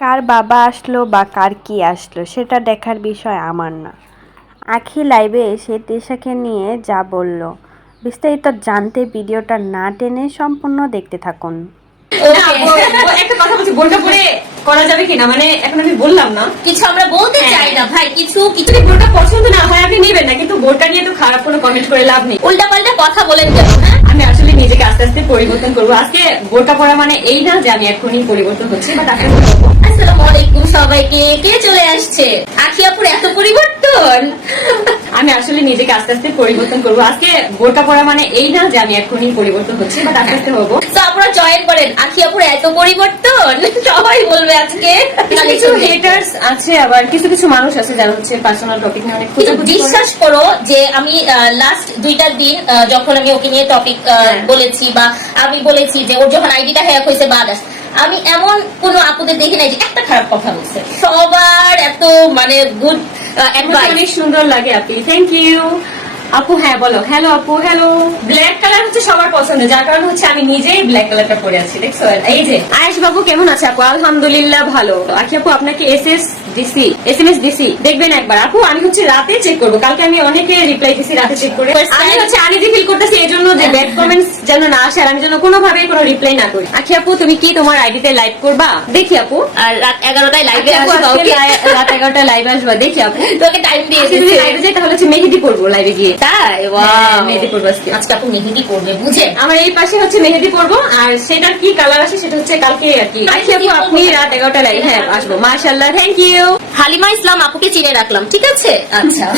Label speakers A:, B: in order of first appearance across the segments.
A: কার বাবা আসলো বা কার কি আসলো সেটা দেখার বিষয় আমার না। আখি লাইভে এসে তেশাকে নিয়ে যা বলল বিস্তারিত জানতে ভিডিওটা না টেনে সম্পূর্ণ দেখতে থাকুন।
B: একটা কথা বলছি করা যাবে কিনা? মানে এখন আমি বললাম না।
C: কিছু আমরা বলতে
B: হ্যাঁ।
C: চাই না ভাই কিছু কিছু
B: বোর্ডটা পছন্দ না হয় আপনি নেবেন না কিন্তু বোর্ডটা নিয়ে তো খারাপ কোনো কমেন্ট করে লাভ নেই।
C: উল্টা পাল্টা কথা বলেন কেন হ্যাঁ?
B: আমি আসলে নিজেকে আস্তে আস্তে পরিবর্তন করব। আজকে বোরটা পড়া মানে এই না যে আমি এখনই পরিবর্তন হচ্ছে বাট হব।
C: আসসালামু আলাইকুম সবাইকে। কে চলে আসছে? আখিয়াপুর এত পরিবর্তন?
B: আমি আসলে নিজেকে আস্তে আস্তে পরিবর্তন করব। আজকে বোরটা পরা মানে এই না যে আমি এখনই পরিবর্তন হচ্ছি বাট আস্তে আস্তে হব।
C: তো আপনারা জয়েন করেন। আখিয়াপুর এত পরিবর্তন? সবাই বলবে আজকে।
B: কিছু হেটার্স আছে আবার কিছু কিছু মানুষ আছে যারা হচ্ছে পার্সোনাল টপিক নিয়ে অনেক।
C: বিশ্বাস করো যে আমি লাস্ট দুইটা দিন যখন আমি ওকে নিয়ে টপিক
B: হ্যাঁ।
C: বলেছি বা আমি বলেছি যে ওর যখন আইডিটা হ্যাক হয়েছে আস আমি এমন কোন আপুদের দেখি নাই যে একটা খারাপ কথা বলছে। সবার এত মানে গুড
B: অনেক সুন্দর লাগে আপনি থ্যাংক ইউ আপু হ্যাঁ বলো। হ্যালো আপু হ্যালো ব্ল্যাক কালার হচ্ছে সবার পছন্দ যার কারণে হচ্ছে আমি নিজেই ব্ল্যাক কালারটা পরে আছি দেখছ? এই যে আয়েশ বাবু কেমন আছে আপু? আলহামদুলিল্লাহ ভালো। আখি আপু আপনাকে এস এস দিছি এস এম এস দিছি দেখবেন একবার। আপু আমি হচ্ছে রাতে চেক করব। কালকে আমি অনেকে রিপ্লাই দিছি রাতে চেক করে। আমি হচ্ছে আনিজি ফিল করতেছি এই জন্য যে ব্যাড কমেন্টস যেন না আসে আর আমি যেন কোনোভাবে কোনো রিপ্লাই না করি। আখি আপু তুমি কি তোমার আইডিতে লাইভ করবা? দেখি আপু।
C: আর রাত এগারোটায় লাইভে
B: আখি আপু
C: আসব
B: আজকে
C: ওকে
B: রাত এগারোটা লাইভে আসবা। দেখি আপু।
C: তোকে টাইম দিয়ে
B: আজকে যদি লাইভে যাই তাহলে হচ্ছে মেহেদি করব লাইভে গিয়ে।
C: তাই?
B: হ্যাঁ, মেহেদি করব আজকে।
C: আপু মেহেদি করবে বুঝেন
B: আমার এই পাশে হচ্ছে মেহেদি করব আর সেটার কি কালার আছে সেটা হচ্ছে কালকে আর কি। আচ্ছা আপু আপনি রাত এগারোটা লাইভ হ্যাঁ আসব। মাশাল্লাহ থ্যাংক ইউ
C: হালিমা ইসলাম আপুকে চিনে রাখলাম ঠিক আছে আচ্ছা.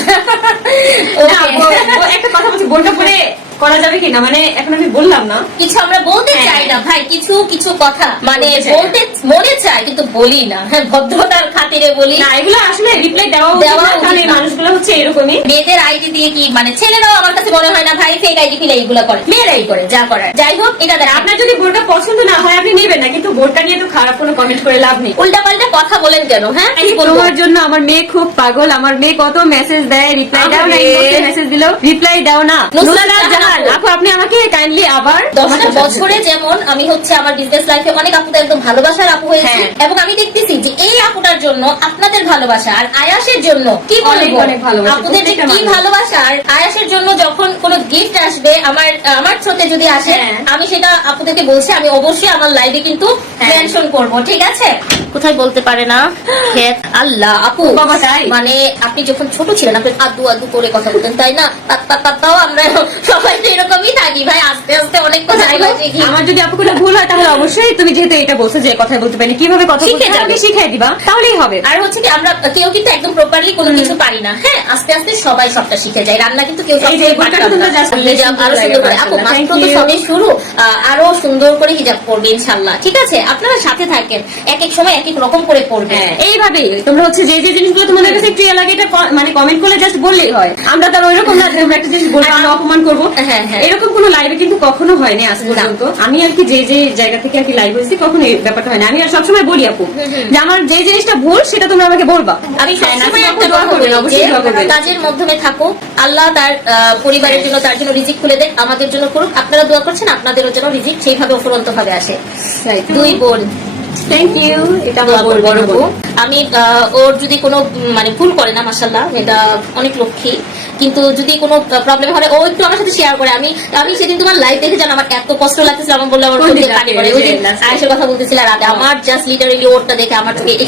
B: একটা কথা বলছি বোনটা পরে করা যাবে কিনা মানে এখন আমি বললাম না।
C: কিছু আমরা বলতে
B: হ্যাঁ।
C: চাই না ভাই কিছু কিছু কথা। মানে
B: বলতে
C: মনে চাই কিন্তু বলি না। হ্যাঁ ভদ্রতার খাতিরে বলি।
B: না এগুলো আসলে রিপ্লাই দেওয়া কারণ এই মানুষগুলো হচ্ছে এরকমই।
C: মেয়েদের আইডি দিয়ে কি মানে ছেলেরাও আমার কাছে মনে হয় না ভাই ফেক আইডি ফিলে এইগুলো করে। মেয়েরাই করে যা করার। যাই হোক এটা
B: আপনার যদি বোনটা পছন্দ না হয় আপনি নেবেন না কিন্তু বোনটা নিয়ে তো খারাপ কোনো কমেন্ট করে লাভ নেই।
C: উল্টা পাল্টা কথা বলেন কেন হ্যাঁ?
B: তোমার জন্য আমার মেয়ে খুব পাগল আমার মেয়ে কত মেসেজ দেয় রিপ্লাই দাও না মেসেজ দিল রিপ্লাই দাও না।
C: নুসরাত জাহান।
B: জাহান আপু আপনি আমাকে কাইন্ডলি আবার
C: দশটা বছরে যেমন আমি হচ্ছে আমার বিজনেস লাইফে অনেক আপুদের একদম ভালোবাসার আপু হয়েছে
B: হ্যাঁ।
C: এবং আমি দেখতেছি যে এই জন্য আপনাদের ভালোবাসা আর আয়াসের জন্য কি বলব যে কি ভালোবাসা আর আয়াসের জন্য যখন কোনো গিফট আসবে আমার আমার থ্রোতে যদি আসে
B: হ্যাঁ।
C: আমি সেটা আপুদেরকে বলছি আমি অবশ্যই আমার লাইভে কিন্তু
B: হ্যাঁ।
C: মেনশন করব ঠিক আছে কোথায় বলতে পারে না আল্লাহ আপু
B: বাবা, তাই?
C: মানে আপনি যখন ছোট ছিলেন আপনি আদু আদু করে কথা বলতেন তাই না তাও আমরা সবাই তো ভাই আস্তে আস্তে অনেক কথা
B: যাই হোক,
C: শিখি।
B: আমার যদি আপু কোনো ভুল হয় তাহলে অবশ্যই তুমি যেহেতু এটা বলছো যে কথা বলতে পারি কীভাবে কথা
C: শিখে যাবে।
B: হবে দিবা তাহলেই হবে।
C: আর হচ্ছে কি আমরা কেউ কিন্তু একদম প্রপারলি কোনো কিছু পারি না। হ্যাঁ আস্তে আস্তে সবাই সবটা শিখে যায়। রান্না কিন্তু কেউ
B: এই যে
C: সবসময়
B: বোরকাটা
C: পারতাম
B: তোমরা
C: না।
B: just
C: বললে যে
B: সুন্দর আরও
C: সুন্দর করে আপু মাত্র তো সবে শুরু। আরও সুন্দর করে হিজাব করবে ইনশাল্লাহ ঠিক আছে? আপনারা সাথে থাকেন। এক এক সময় এক এক রকম করে পড়বে
B: হ্যাঁ, এইভাবেই। তোমরা হচ্ছে যে যে জিনিসগুলো তোমাদের কাছে একটু লাগে এটা মানে কমেন্ট করলে জাস্ট বললেই হয়। আমরা তার ওইরকম না একটা জিনিস বলব আমরা অপমান করব।
C: হ্যাঁ, হ্যাঁ।
B: এরকম কোনো লাইভে কিন্তু কখনো হয়নি আজ পর্যন্ত। আমি আর কি যে যে জায়গা থেকে আর কি লাইভ হয়েছি কখনো এই ব্যাপারটা হয়নি। আমি আর সবসময় বলি আপু যে আমার যে জিনিসটা ভুল সেটা তোমরা আমাকে বলবা।
C: আমি
B: হ্যাঁ।
C: কাজের মাধ্যমে থাকো আল্লাহ তার পরিবারের জন্য তার জন্য রিজিক খুলে দেন আমাদের জন্য করুক। আপনারা দোয়া করছেন আপনাদেরও জন্য রিজিক সেইভাবে অফুরন্ত ভাবে আসে। দুই বোন।
B: থ্যাংক ইউ এটা আমার বড়। বোন
C: আমি ওর যদি কোনো মানে ভুল করে না মাসাল্লাহ এটা অনেক লক্ষ্মী। কিন্তু যদি কোনো প্রবলেম হয় ও একটু আমার সাথে শেয়ার করে। আমি আমি সেদিন তোমার লাইভ দেখে জানো আমার এত কষ্ট লাগতেছিল আমার বললাম আমার পানি? ওই দিন কথা বলতেছিল রাতে। আমার জাস্ট লিটারেলি ওরটা দেখে আমার এই